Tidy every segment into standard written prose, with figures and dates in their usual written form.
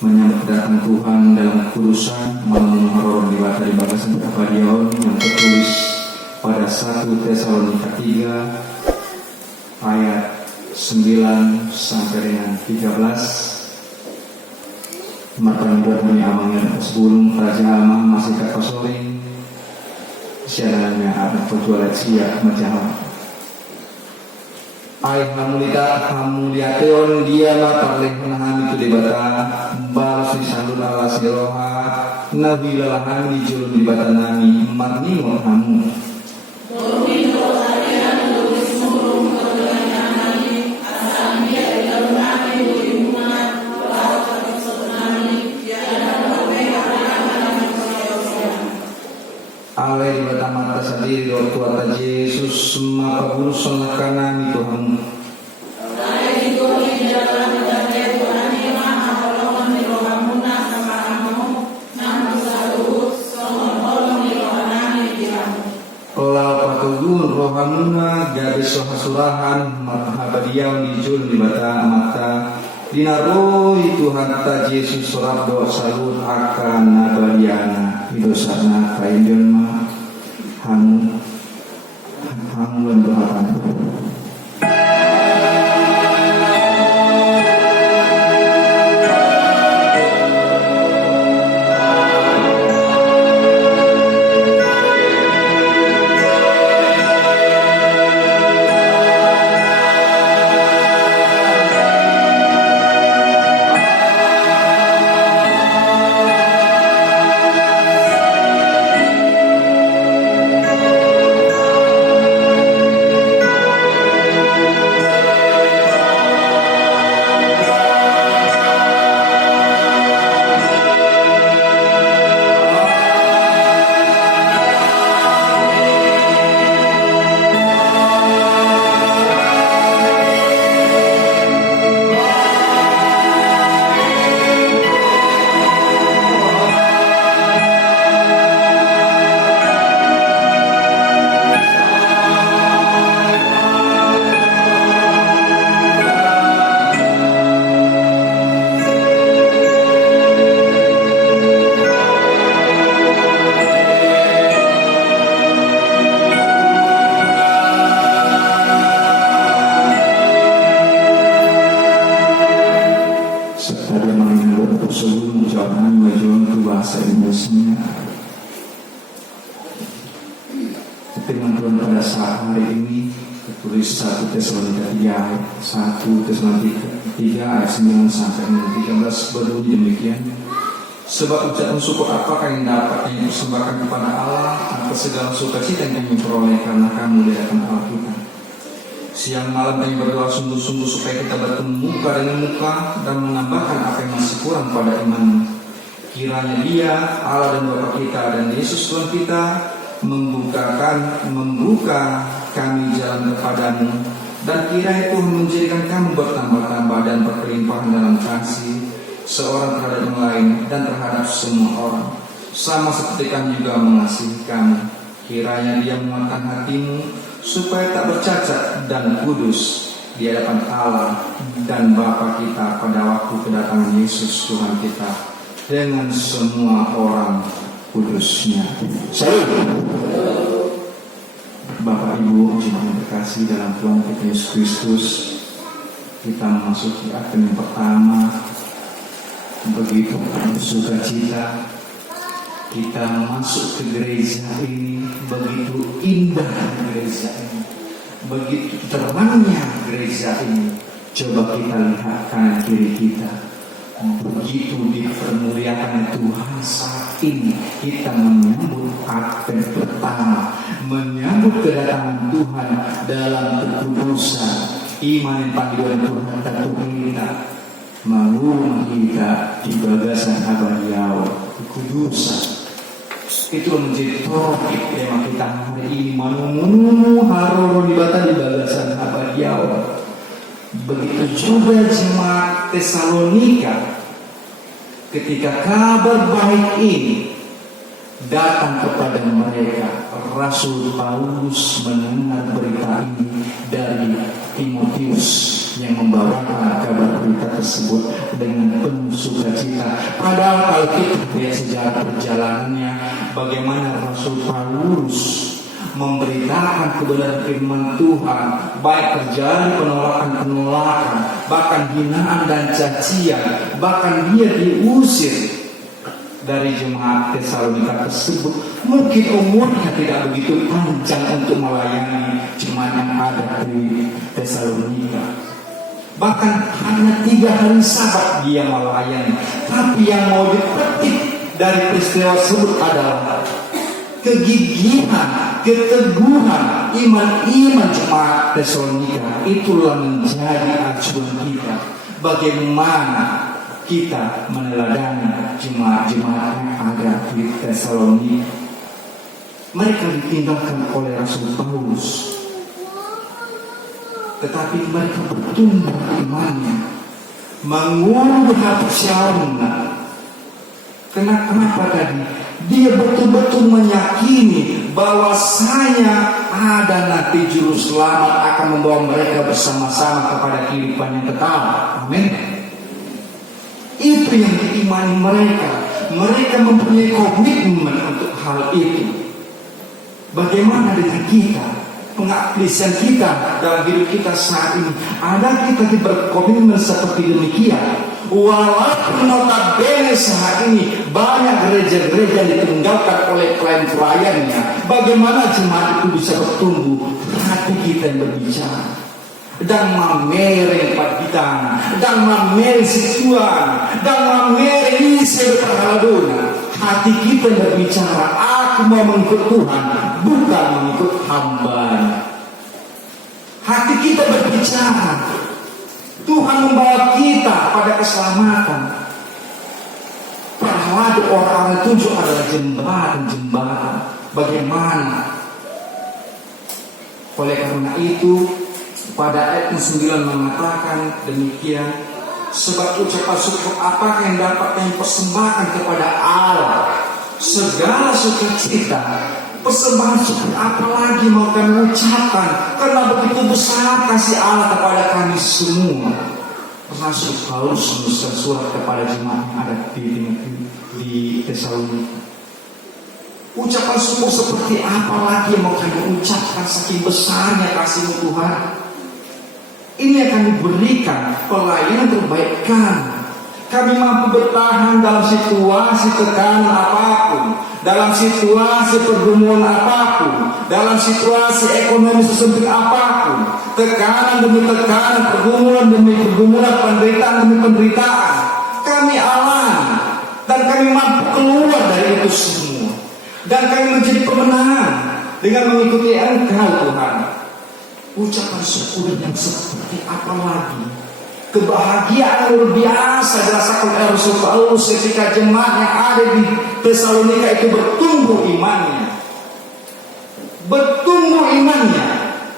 menyambut kedatangan Tuhan dalam kekudusan malam Haroron Dibata di bagasan Abadion yang tertulis pada 1 Tesalonika 3 ayat 9 sampai dengan 13. Martan berbunyi amangnya sebelum Raja Amang masih kakosoring siarannya ada perjualan siap macam ay hamuliateon dia matarleh menahan itu debata balas di salun ala siroha nabi lalahan di julun debata nami marni hamu alai di batang mata sendiri waktu kata Yesus maka guru sholat kanan itu hamu lau patugun rohamuna gabe sohasurahan mahabadiau di jul di batang mata dinaroi Tuhan ta Yesus sorat doa salut akan nabadiana idosana kaindion ma hamu berdoa. Sebelum ucapan majuan ke bahasa Inggrisnya, firman Tuhan pada saat hari ini tertulis 1 Tesalonika 3 ayat 9 sampai 13 berbunyi demikian. Sebab ucapan syukur apakah yang dapat kami persembahkan kepada Allah atas segala sukacita yang kami peroleh karena kamu di hadapan Allah kita. Siang malam kami berdoa sungguh-sungguh supaya kita bertemu muka dengan muka dan menambahkan apa yang masih kurang pada iman. Kiranya Dia, Allah dan Bapa kita dan Yesus Tuhan kita membuka kami jalan kepadamu, dan kiranya Tuhan menjadikan kamu bertambah-tambah dan berkelimpahan dalam kasih seorang terhadap yang lain dan terhadap semua orang, sama seperti kami juga mengasihi kamu. Kiranya Dia menguatkan hatimu supaya tak bercacat dan kudus di hadapan Allah dan Bapa kita pada waktu kedatangan Yesus Tuhan kita dengan semua orang kudusnya. Salut. Bapak Ibu jemaat yang terkasih dalam Tuhan kita Yesus Kristus, kita memasuki akad yang pertama. Begitu sukacita kita masuk ke gereja ini, begitu indah gereja ini, begitu terangnya gereja ini. Coba kita lihat kanan kiri kita, begitu dipermuliakan Tuhan saat ini. Kita menyambut Advent pertama, menyambut kedatangan Tuhan dalam kekudusan. Iman panggilan Tuhan tentu kita mengurung kita di bagasan abadiau kekudusan. Itu menjadi topik tema kita hari ini, manumunumu Haroron Dibata di bagasan abadiau. Begitu juga jemaat Tesalonika, ketika kabar baik ini datang kepada mereka, Rasul Paulus mendengar berita ini dari Timotius. yang membawakan kabar berita tersebut dengan penuh sukacita. Padahal kalau kita lihat sejarah perjalanannya, bagaimana Rasul Paulus memberitakan kebenaran firman Tuhan, baik terjadi penolakan-penolakan, bahkan hinaan dan cacian, bahkan dia diusir dari jemaat Tesalonika tersebut. Mungkin umurnya tidak begitu panjang untuk melayani jemaat yang ada di Tesalonika. Bahkan hanya 3 hari Sabat dia melayani. Tapi yang mau dipetik dari peristiwa tersebut adalah kegigihan, keteguhan iman jemaat Tesalonika. Itulah menjadi acuan kita. Bagaimana kita meneladani jemaat-jemaat yang ada di Tesalonika. Mereka ditinggalkan oleh Rasul Paulus, tetapi mereka bertumbuh imannya, mengubah persyaratan. Kenapa tadi? Dia betul-betul meyakini bahwasanya ada nanti juru selamat akan membawa mereka bersama-sama kepada kehidupan yang kekal. Amin. Itu yang diimani mereka. Mereka mempunyai komitmen untuk hal itu. Bagaimana dengan kita? Pengabdian kita dalam hidup kita saat ini, ada kita berkomitmen seperti demikian? Walaupun notabene saat ini banyak gereja-gereja ditinggalkan oleh klien-kliennya, bagaimana jemaat itu bisa bertumbuh? Hati kita yang berbicara dan mamere pagitana, dan mamere situan, dan mamere isi berhaladuna. Hati kita berbicara, aku mau mengikut Tuhan, bukan mengikut hamba. Hati kita berbicara, Tuhan membawa kita pada keselamatan. Padahal orang tunjuk adalah jembatan. Bagaimana? Oleh karena itu, pada ayat 9 mengatakan demikian, sebab ucapan syukur apakah yang dapat kami persembahkan kepada Allah? Segala sukacita, persembahan syukur apa lagi mau kami ucapkan? Karena begitu besar kasih Allah kepada kami semua. Rasul Paulus menuliskan surat kepada jemaat yang ada di Tesalonika. Ucapan syukur seperti apa lagi yang mau kami ucapkan saking besarnya kasih Tuhan? Ini akan diberikan pelayanan perbaikan. Kami mampu bertahan dalam situasi tekanan apapun, dalam situasi pergumulan apapun, dalam situasi ekonomi sesempit apapun, tekanan demi tekanan, pergumulan demi pergumulan, penderitaan demi penderitaan. Kami alami dan kami mampu keluar dari itu semua, dan kami menjadi pemenang dengan mengikuti Engkau Tuhan. Ucapan syukur yang seperti apa lagi? Kebahagiaan luar biasa dirasakan oleh Rasul Paulus ketika jemaat yang ada di Tesalonika itu bertumbuh imannya.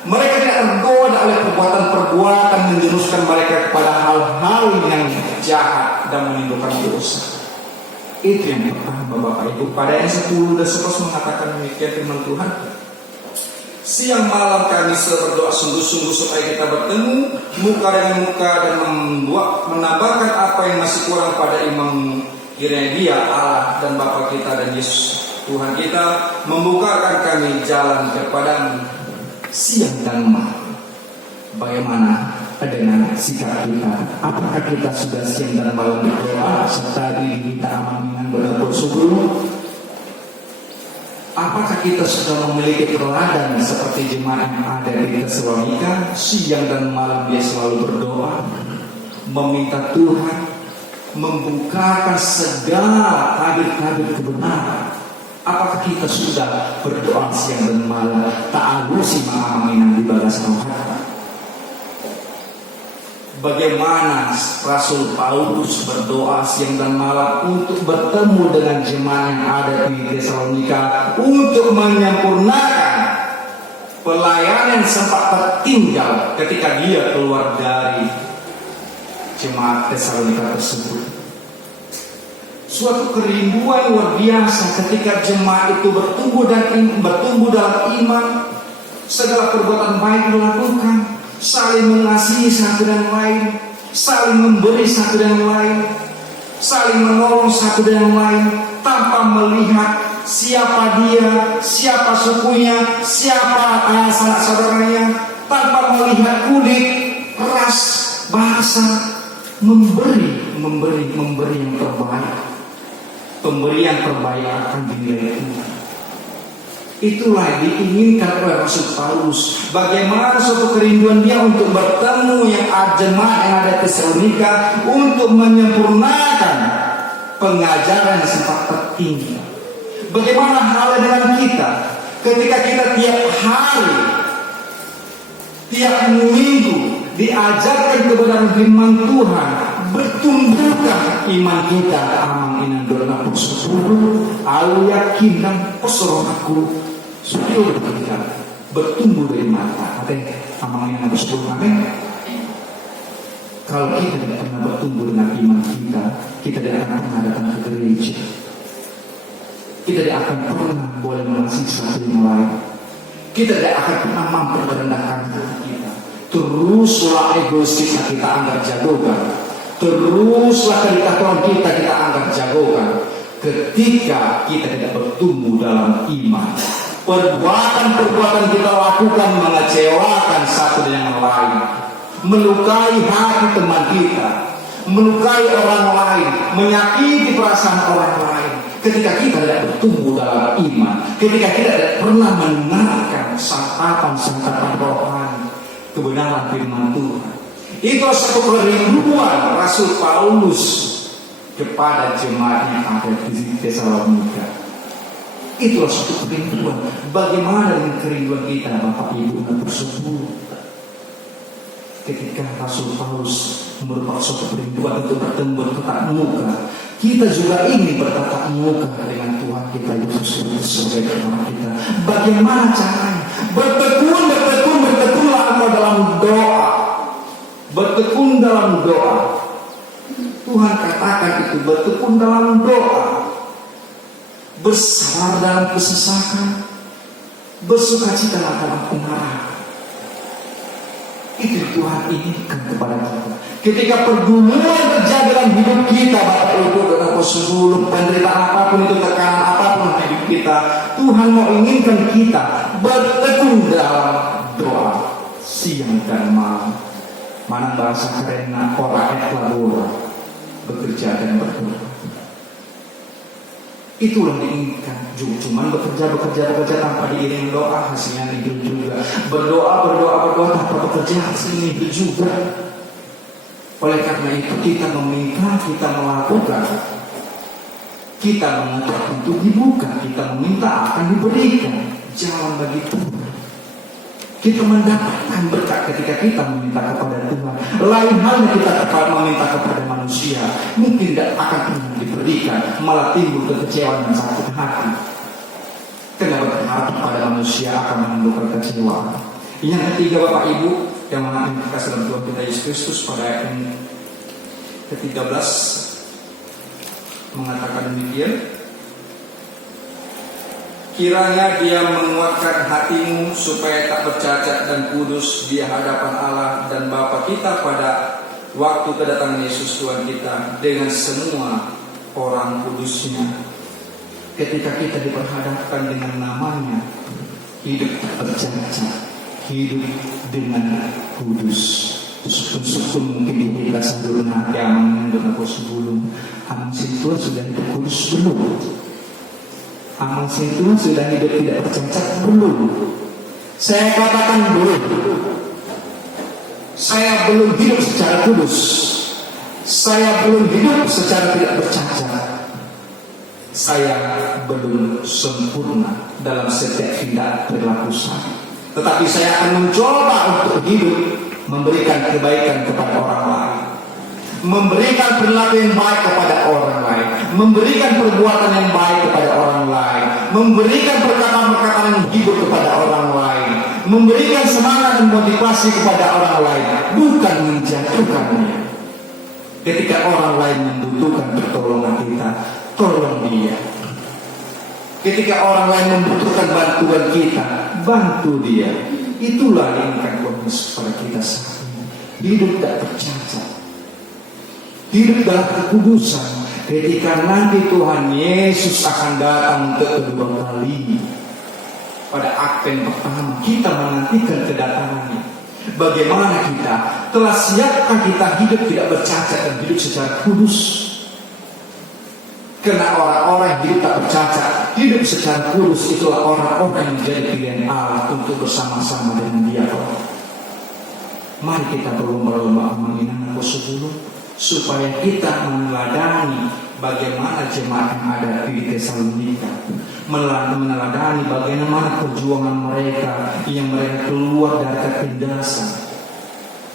Mereka tidak tergoda oleh perbuatan-perbuatan menjuruskan mereka kepada hal-hal yang jahat dan menimbulkan dosa. Itu yang pertama, Bapak Ibu. Pada ayat 10 dan 11 mengatakan demikian firman Tuhan. Siang malam kami berdoa sungguh-sungguh supaya kita bertemu muka dengan muka dan menambahkan apa yang masih kurang pada imam. Kiranya Dia Allah dan Bapa kita dan Yesus Tuhan kita membukakan kami jalan kepada siang dan malam. Bagaimana dengan sikap kita? Apakah kita sudah siang dan malam berdoa serta diminta amaninan bersyukur? Apakah kita sudah memiliki teladan seperti jemaat yang ada di Tesalonika? Siang dan malam dia selalu berdoa, meminta Tuhan membukakan segala tabir-tabir kebenaran. Apakah kita sudah berdoa siang dan malam, ta'alusi ma'aminan di balas rohata? Bagaimana Rasul Paulus berdoa siang dan malam untuk bertemu dengan jemaat yang ada di Tesalonika, untuk menyempurnakan pelayanan yang sempat tertinggal ketika dia keluar dari jemaat Tesalonika tersebut. Suatu kerinduan luar biasa ketika jemaat itu bertumbuh dalam iman, segala perbuatan baik dilakukan. saling mengasihi satu dan lain, saling memberi satu dan lain, saling menolong satu dan lain, tanpa melihat siapa dia, siapa sukunya, siapa sanak saudaranya, tanpa melihat kulit, ras, bahasa, memberi yang terbaik. Pemberian terbaik akan dinilai Tuhan. Itulah diinginkan oleh Rasul Paulus. Bagaimana suatu kerinduan dia untuk bertemu yang jemaat yang ada di Tesalonika, untuk menyempurnakan pengajaran yang sempat tertinggal. Bagaimana halnya dengan kita, ketika kita tiap hari, tiap minggu diajarkan kebenaran firman Tuhan, bertumbuhkan iman kita. Amang inan dorna posuru, aku yakin dan posoro aku sudah bertumbuh dari mata. Amang inan posuru, kalau kita tidak pernah bertumbuh dengan iman kita, kita tidak akan pernah datang ke gereja. Kita tidak akan pernah boleh mengasihi satu yang lain. Kita tidak akan pernah mampu merendahkan diri kita. Teruslah egois kita anggap jagokan. Teruslah kedekatan kita anggap jagokan. Ketika kita tidak bertumbuh dalam iman, perbuatan-perbuatan kita lakukan mengecewakan satu dengan yang lain, melukai hati teman kita, melukai orang lain, menyakiti perasaan orang lain. Ketika kita tidak bertumbuh dalam iman, ketika kita tidak pernah mendengarkan santapan rohani, kebenaran firman Tuhan. Itu satu kerinduan Rasul Paulus kepada jemaat yang ada di Tesalonika. Itulah satu kerinduan. Bagaimana dengan kerinduan kita, Bapak Ibu dan Saudara? Ketika Rasul Paulus merupakan suatu kerinduan untuk bertemu bertatap muka, kita juga ingin bertatap muka dengan Tuhan kita Yesus Kristus sebagai Tuhan kita. Bagaimana caranya? Bertekunlah engkau dalam doa. Bertekun dalam doa. Tuhan katakan itu, bertekun dalam doa. Bersabar dalam kesesakan, bersukacita dalam kemarahan. Itu Tuhan inginkan kepada kita. Ketika pergumulan terjadi dalam hidup kita, Bapak Ibu dan sebelum penderitaan apapun itu, tekanan apapun dalam hidup kita, Tuhan mau inginkan kita bertekun dalam doa siang dan malam. Mana bahasa kerennya ora et labora, bekerja dan berdoa. Itulah diinginkan. Cuman bekerja tanpa diiringi doa, hasilnya hidup juga. Berdoa tanpa bekerja, hasilnya hidup juga. Oleh karena itu kita meminta, kita melakukan, kita mengetuk pintu dibuka, kita meminta akan diberikan jalan bagi Tuhan. Kita mendapatkan berkat ketika kita meminta kepada Tuhan. Lain halnya kita meminta kepada manusia, mungkin tidak akan pernah diberikan, malah timbul kekecewaan dan sakit hati. Karena berharap kepada manusia akan menimbulkan kekecewaan. Yang ketiga, Bapak Ibu, yang mana kita dalam Tuhan kita Yesus Kristus pada ayat yang ke-13 mengatakan demikian. Kiranya Dia menguatkan hatimu supaya tak bercacat dan kudus di hadapan Allah dan Bapa kita pada waktu kedatangan Yesus Tuhan kita dengan semua orang kudusnya. Ketika kita diperhadapkan dengan namanya, hidup tak bercacat, hidup dengan kudus. Sukun mungkin dihilas dulu nanti aman dengan aku sebelum aman situ sudah hidup kudus belum? Aman situ sudah hidup tidak bercacat belum? Saya katakan belum. Saya belum hidup secara kudus. Saya belum hidup secara tidak bercacat. Saya belum sempurna dalam setiap tindak perilaku saya. Tetapi saya akan mencoba untuk hidup, memberikan kebaikan kepada orang lain, memberikan perilaku yang baik kepada orang lain, memberikan perbuatan yang baik kepada orang lain, memberikan perkataan-perkataan yang hidup kepada orang lain, memberikan semangat dan motivasi kepada orang lain, bukan menjatuhkannya. Ketika orang lain membutuhkan pertolongan kita, tolong dia. Ketika orang lain membutuhkan bantuan kita, bantu dia. Itulah yang akan Tuhan Yesus kepada kita saat ini. Hidup tak bercacat, hidup dalam kekudusan. Ketika nanti Tuhan Yesus akan datang untuk kedua kali, pada Advent pertama kita menantikan kedatangannya. Bagaimana kita telah siapkah kita hidup tidak bercacat dan hidup secara kudus? Karena orang-orang yang hidup tak bercacat, hidup secara kudus, itulah orang-orang yang menjadi pilihan Allah untuk bersama-sama dengan Dia. Mari kita berlomba-lomba mengingat sebelum, supaya kita meneladani bagaimana jemaat yang ada di Tesalonika, meneladani bagaimana perjuangan mereka yang mereka keluar dari ketindasan.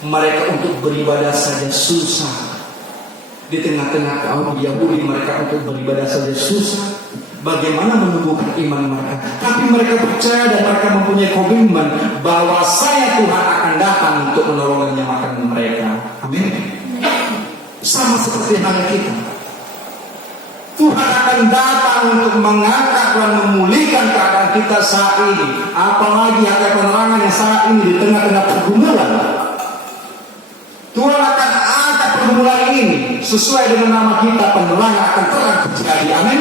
Mereka untuk beribadah saja susah. Di tengah-tengah kaum Yahudi mereka untuk beribadah saja susah. Bagaimana menumbuhkan iman mereka? Tapi mereka percaya dan mereka mempunyai komitmen bahwa saya Tuhan akan datang untuk menolong dan menyelamatkan mereka. Amin. Sama seperti halnya kita. Tuhan akan datang untuk mengangkat dan memulihkan keadaan kita saat ini. Apalagi ada penerangan yang saat ini di tengah-tengah pergumulan. Tuhan akan angkat pergumulan ini sesuai dengan nama kita. Penerangan akan terang terjadi. Amin.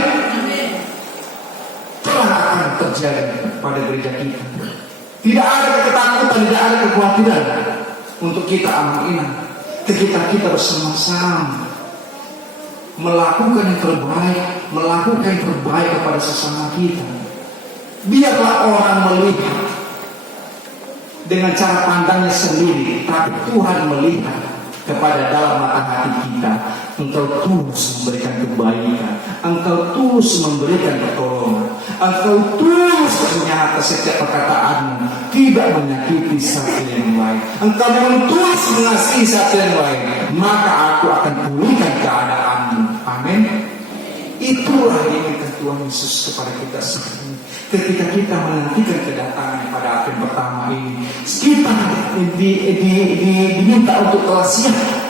Terang akan terjadi pada gereja kita. Tidak ada ketakutan, tidak ada kekhawatiran untuk kita aman-aman. Ketika kita bersama-sama melakukan yang terbaik kepada sesama kita. Biarlah orang melihat dengan cara pandangnya sendiri, tapi Tuhan melihat kepada dalam mata hati kita. Engkau tulus memberikan kebaikan, engkau tulus memberikan pertolongan, engkau tulus ternyata setiap perkataanmu tidak menyakiti satu yang lain, engkau tulus mengasihi satu yang lain, maka aku akan pulihkan keadaanmu. Amin. Itulah yang diinginkan Tuhan Yesus kepada kita saat ini. Ketika kita menantikan kedatangan pada Advent pertama ini, kita diminta untuk telah siap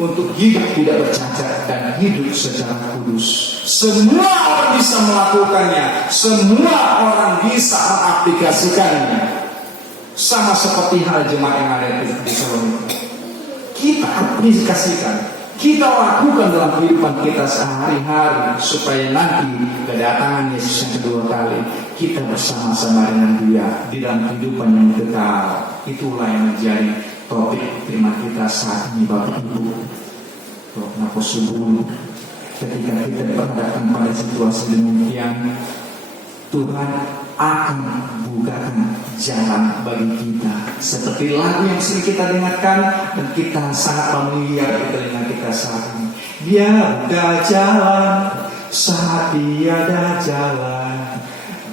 untuk hidup tidak bercacat dan hidup secara kudus. Semua orang bisa melakukannya, semua orang bisa mengaplikasikannya. Sama seperti hal jemaat yang ada di Tesalonika. Kita aplikasikan, kita lakukan dalam kehidupan kita sehari-hari, supaya nanti kedatangan Yesus yang kedua kali kita bersama-sama dengan Dia di dalam kehidupan yang kekal. Itulah yang menjadi topik firman kita saat ini, Bapak Ibu. Kenapa subuh ketika kita berhadapan pada situasi demikian, Tuhan akan bukakan jalan bagi kita. Seperti lagu yang sering kita dengarkan dan kita sangat familiar di telinga kita saat ini. Dia buka jalan saat tiada jalan,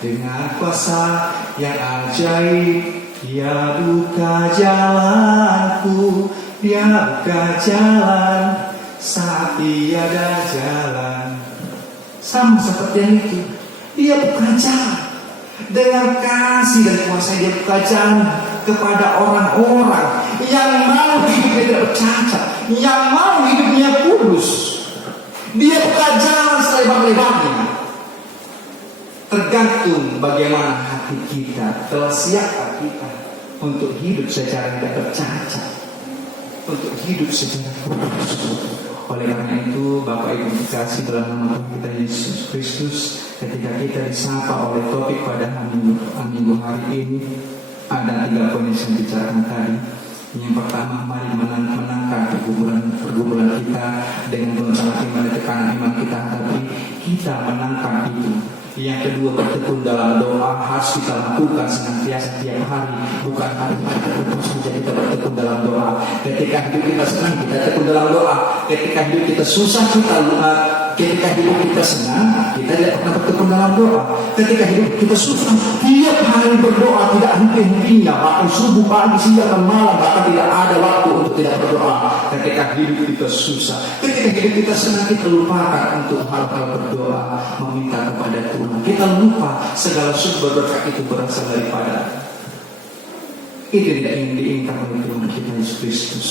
dengan kuasa yang ajaib. Dia buka jalanku, Dia buka jalan saat tiada jalan. Sama seperti yang itu, Dia buka jalan dengan kasih dan kuasa. Dia buka jalan kepada orang-orang yang mau hidupnya tidak bercacat, yang mau hidupnya kudus. Dia buka jalan selebar-lebarnya. Tergantung bagaimana hati kita, telah siapkah kita untuk hidup secara tidak bercacat, untuk hidup secara kudus. Oleh karena itu, Bapak Ibu dikasih dalam nama Tuhan kita Yesus Kristus, ketika kita disapa oleh topik pada minggu hari ini, ada 3 poin yang saya bicarakan tadi. Yang pertama, mari menangkan pergumulan kita dengan goncangan iman dan tekanan iman kita hadapi. Kita menangkan itu. Yang kedua, bertekun dalam doa harus kita lakukan senantiasa tiap hari, bukan hari-hari terputus saja kita bertekun dalam doa. Ketika hidup kita senang, kita tekun dalam doa. Ketika hidup kita susah, ketika hidup kita senang, kita tidak pernah bertekun dalam doa. Ketika hidup kita susah, tiap hari berdoa tidak henti-hentinya, bahkan subuh, pagi, siang, dan malam, bahkan tidak ada waktu untuk tidak berdoa. Ketika hidup kita susah, ketika hidup kita senang, kita lupakan untuk hal-hal berdoa, meminta kepada Tuhan. Kita lupa segala sumber berkat itu berasal daripada. Itu tidak ingin diinginkan oleh Tuhan kita Yesus Kristus.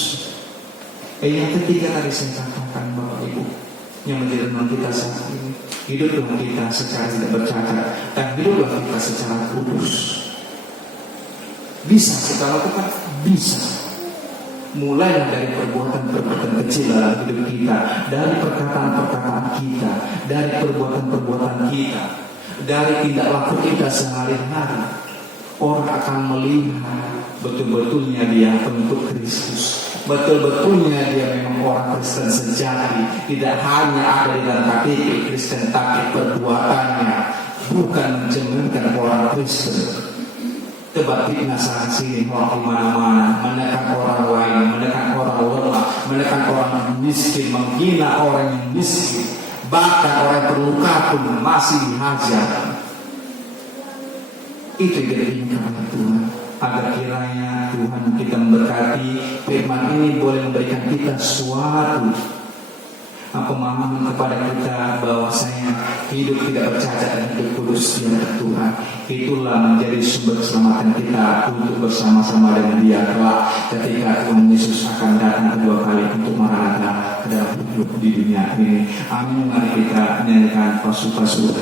Yang ketiga tadi saya katakan, Bapak Ibu, yang menjadi renungan kita saat ini, hiduplah kita secara tidak bercacat dan hiduplah kita secara kudus. Bisa kita lakukan? Bisa. Mulailah dari perbuatan-perbuatan kecil dalam hidup kita, dari perkataan-perkataan kita, dari perbuatan-perbuatan kita, dari tindak laku kita sehari-hari. Orang akan melihat betul-betulnya dia pengikut Kristus, betul-betulnya dia memang orang Kristen sejati, tidak hanya ada di dalam KTP Kristen, tapi perbuatannya bukan mencerminkan orang Kristen. Coba fitnah sana sini, orang di mana-mana, menekan orang lain, menekan orang lemah, menekan orang miskin, menghina orang yang miskin, bahkan orang yang terluka pun masih dihajar. Itu yang diinginkan oleh Tuhan, agar kiranya Tuhan kita memberkati firman ini boleh memberikan kita suatu pemahaman kepada kita bahwasanya hidup tidak bercacat dan hidup kudus di hadapan Tuhan. Itulah menjadi sumber keselamatan kita untuk bersama-sama dengan Dia kelak ketika Tuhan Yesus akan datang kedua kali untuk merantai ke dalam hidup di dunia ini. Amin. Mari kita nyanyikan pasu-pasu